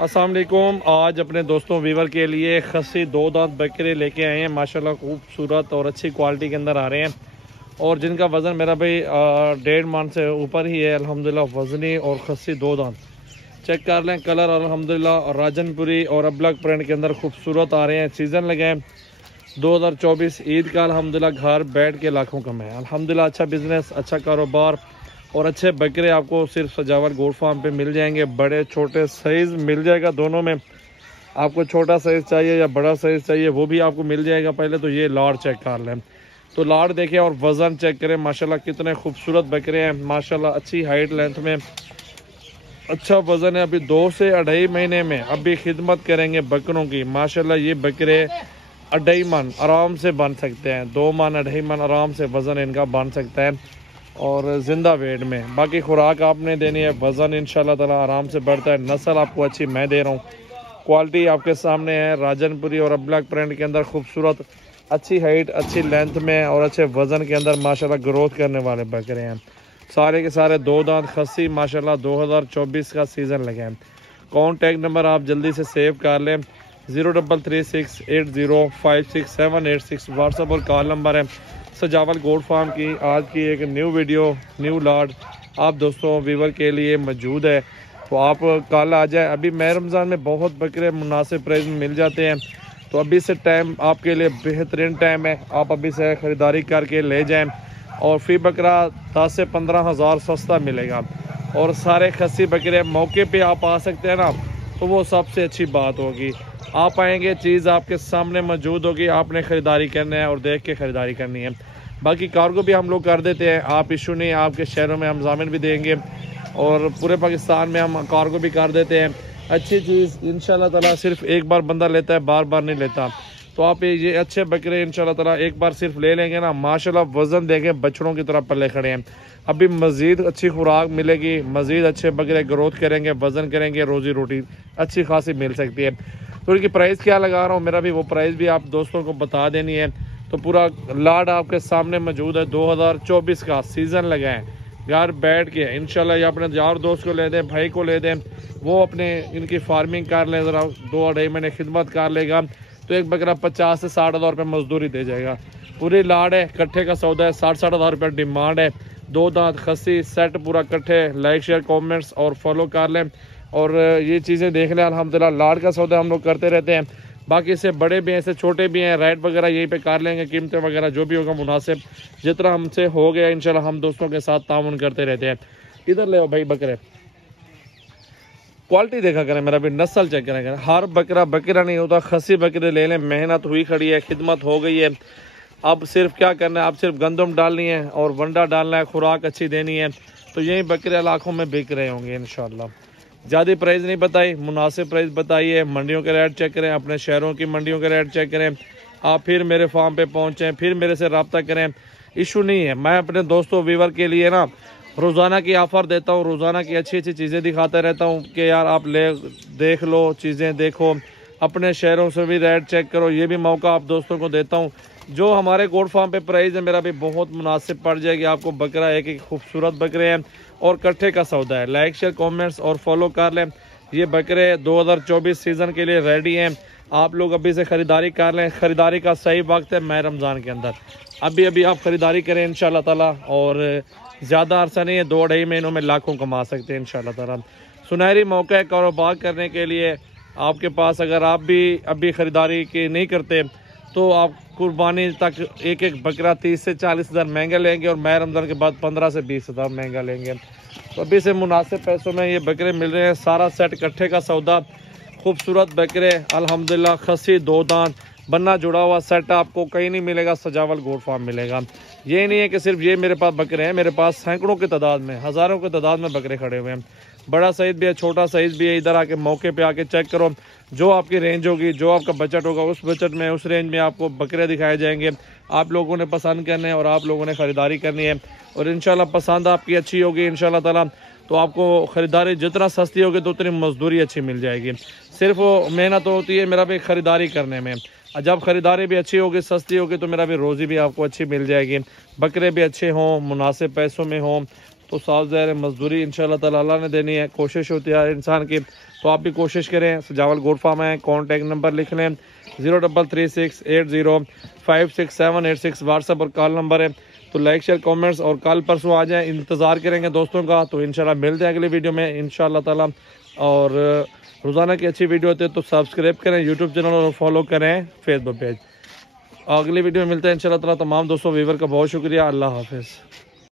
अस्सलाम वालेकुम। आज अपने दोस्तों वीवर के लिए खस्सी 2 दांत बकरे लेके आए हैं। माशाल्लाह खूबसूरत और अच्छी क्वालिटी के अंदर आ रहे हैं और जिनका वज़न मेरा भाई 1.5 मन से ऊपर ही है अल्हम्दुलिल्लाह। वज़नी और खस्सी 2 दांत चेक कर लें। कलर अल्हम्दुलिल्लाह राजनपुरी और अबलग प्रिंट के अंदर खूबसूरत आ रहे हैं। सीज़न लगे हैं 2024 ईद का। अल्हम्दुलिल्लाह घर बैठ के लाखों कमाए अल्हम्दुलिल्लाह। अच्छा बिज़नेस, अच्छा कारोबार और अच्छे बकरे आपको सिर्फ सजावल गोट फार्म पे मिल जाएंगे। बड़े छोटे साइज़ मिल जाएगा दोनों में। आपको छोटा साइज़ चाहिए या बड़ा साइज़ चाहिए वो भी आपको मिल जाएगा। पहले तो ये लाड़ चेक कर लें, तो लाड़ देखें और वज़न चेक करें। माशाल्लाह कितने खूबसूरत बकरे हैं। माशाल्लाह अच्छी हाइट लेंथ में अच्छा वज़न है। अभी 2 से 2.5 महीने में अभी खिदमत करेंगे बकरों की। माशाल्लाह ये बकरे 2.5 मन आराम से बन सकते हैं। 2 मन 2.5 मन आराम से वज़न इनका बन सकता है और ज़िंदा वेट में। बाकी खुराक आपने देनी है, वज़न इंशाल्लाह ताला आराम से बढ़ता है। नस्ल आपको अच्छी मैं दे रहा हूँ। क्वालिटी आपके सामने है। राजनपुरी और अबलग प्रिंट के अंदर खूबसूरत अच्छी हाइट, अच्छी लेंथ में और अच्छे वज़न के अंदर माशाल्लाह ग्रोथ करने वाले बकरे हैं। सारे के सारे 2 दांत खस्सी माशाल्लाह 2024 का सीज़न लगे हैं। कॉन्टैक्ट नंबर आप जल्दी से सेव कर लें 0336805676 व्हाट्सअप और कॉल नंबर है। सजावल गोट फार्म की आज की एक न्यू वीडियो, न्यू लाड आप दोस्तों वीवर के लिए मौजूद है, तो आप कल आ जाए। अभी मई रमज़ान में बहुत बकरे मुनासिब प्राइस में मिल जाते हैं, तो अभी से टाइम आपके लिए बेहतरीन टाइम है। आप अभी से ख़रीदारी करके ले जाएं और फी बकरा 10 से 15 हज़ार सस्ता मिलेगा। और सारे खस्सी बकरे मौके पे आप आ सकते हैं ना, तो वो सबसे अच्छी बात होगी। आप आएंगे, चीज़ आपके सामने मौजूद होगी, आपने ख़रीदारी करना है और देख के ख़रीदारी करनी है। बाकी कार्गो भी हम लोग कर देते हैं, आप इशू नहीं। आपके शहरों में हम ज़ामिन भी देंगे और पूरे पाकिस्तान में हम कार्गो भी कर देते हैं। अच्छी चीज़ इंशाल्लाह ताला सिर्फ एक बार बंदा लेता है, बार बार नहीं लेता। तो आप ये अच्छे बकरे इंशाल्लाह ताला एक बार सिर्फ ले लेंगे ना, माशाल्लाह वज़न देंगे बछड़ों की तरह पल्ले खड़े हैं। अभी मज़ीद अच्छी खुराक मिलेगी, मज़ीद अच्छे बकरे ग्रोथ करेंगे, वज़न करेंगे, रोज़ी रोटी अच्छी खासी मिल सकती है। तो इनकी प्राइस क्या लगा रहा हूँ, मेरा भी वो प्राइस भी आप दोस्तों को बता देनी है। तो पूरा लाड आपके सामने मौजूद है। 2024 का सीज़न लगा है। घर बैठ के इंशाल्लाह ये अपने यार दोस्त को ले दें, भाई को ले दें, वो अपने इनकी फार्मिंग कर लें, ज़रा 2-2.5 महीने खिदमत कर लेगा तो एक बकरा 50 से 60 हज़ार रुपये मजदूरी दे जाएगा। पूरी लाड है, कट्ठे का सौदा है, 60-60 हज़ार रुपये डिमांड है। 2 दांत खस्सी सेट पूरा कट्ठे। लाइक शेयर कमेंट्स और फॉलो कर लें और ये चीज़ें देख लें। अल्हम्दुलिल्लाह लाड का सौदा हम लोग करते रहते हैं। बाकी इससे बड़े भी हैं, इससे छोटे भी हैं, राइड वगैरह यहीं पे कर लेंगे। कीमतें वगैरह जो भी होगा मुनासिब, जितना हमसे हो गया इंशाल्लाह हम दोस्तों के साथ ताउन करते रहते हैं। इधर ले भाई बकरे, क्वालिटी देखा करें, मेरा भी नस्ल चेक करें। हर बकरा बकरा नहीं होता, खस्सी बकरे ले लें। मेहनत हुई खड़ी है, खिदमत हो गई है। अब सिर्फ क्या करना है, आप सिर्फ गंदम डालनी है और वंडा डालना है, खुराक अच्छी देनी है, तो यही बकरे लाखों में बिक रहे होंगे इंशाल्लाह। ज़्यादा प्राइस नहीं बताई, मुनासिब प्राइस बताइए। मंडियों के रेट चेक करें, अपने शहरों की मंडियों के रेट चेक करें। आप फिर मेरे फार्म पे पहुँचें, फिर मेरे से रब्ता करें, इशू नहीं है। मैं अपने दोस्तों वीवर के लिए ना रोज़ाना की ऑफ़र देता हूँ, रोज़ाना की अच्छी अच्छी चीज़ें दिखाता रहता हूँ कि यार आप ले देख लो, चीज़ें देखो, अपने शहरों से भी रेट चेक करो। ये भी मौका आप दोस्तों को देता हूँ। जो हमारे गोट फार्म पे प्राइस है मेरा भी बहुत मुनासिब पड़ जाएगी आपको। बकरा एक एक खूबसूरत बकरे हैं और कट्ठे का सौदा है। लाइक शेयर कमेंट्स और फॉलो कर लें। ये बकरे 2024 सीज़न के लिए रेडी हैं। आप लोग अभी से ख़रीदारी कर लें। ख़रीदारी का सही वक्त है मई रमज़ान के अंदर। अभी आप ख़रीदारी करें इंशाल्लाह ताला, और ज़्यादा अरसा नहीं है, 2-2.5 महीनों में लाखों कमा सकते हैं इंशाल्लाह ताला। सुनहरी मौका है कारोबार करने के लिए आपके पास। अगर आप भी अभी ख़रीदारी की नहीं करते तो आप कुर्बानी तक एक एक बकरा 30 से 40 हज़ार महंगा लेंगे और मई रमज़ान के बाद 15 से 20 हज़ार महंगा लेंगे। तो अभी से मुनासिब पैसों में ये बकरे मिल रहे हैं। सारा सेट कट्ठे का सौदा, खूबसूरत बकरे अल्हम्दुलिल्लाह। खस्सी 2 दांत बन्ना जुड़ा हुआ सेट आपको कहीं नहीं मिलेगा, सजावल गोट फार्म मिलेगा। ये नहीं है कि सिर्फ ये मेरे पास बकरे हैं, मेरे पास सैकड़ों की तादाद में, हज़ारों की तादाद में बकरे खड़े हुए हैं। बड़ा साइज़ भी है, छोटा साइज़ भी है। इधर आके मौके पे आके चेक करो, जो आपकी रेंज होगी, जो आपका बजट होगा, उस बजट में, उस रेंज में आपको बकरे दिखाए जाएंगे। आप लोगों ने पसंद करने हैं और आप लोगों ने ख़रीदारी करनी है और इंशाल्लाह पसंद आपकी अच्छी होगी इंशाल्लाह ताला, तो आपको ख़रीदारी जितना सस्ती होगी तो उतनी मजदूरी अच्छी मिल जाएगी। सिर्फ मेहनत होती है मेरा भी ख़रीदारी करने में। जब ख़रीदारी भी अच्छी होगी, सस्ती होगी, तो मेरा भी रोज़ी भी आपको अच्छी मिल जाएगी। बकरे भी अच्छे हों, मुनासिब पैसों में हों, तो साफ ज़ाहिर है मजदूरी इंशाल्लाह ताला अल्लाह ने देनी है, कोशिश होती है इंसान की। तो आप भी कोशिश करें। सजावल गोट फार्म है, कॉन्टैक्ट नंबर लिख लें 033680568786 व्हाट्सएप और कॉल नंबर है। तो लाइक शेयर कमेंट्स और कल परसों आ जाएं, इंतज़ार करेंगे दोस्तों का। तो इंशाल्लाह मिलते हैं अगली वीडियो में इंशाल्लाह ताला। और रोज़ाना की अच्छी वीडियो होती है तो सब्सक्राइब करें यूट्यूब चैनल और फॉलो करें फेसबुक पेज। अगली वीडियो में मिलते हैं इंशाल्लाह ताला। तमाम दोस्तों व्यूवर का बहुत शुक्रिया। अल्लाह हाफिज़।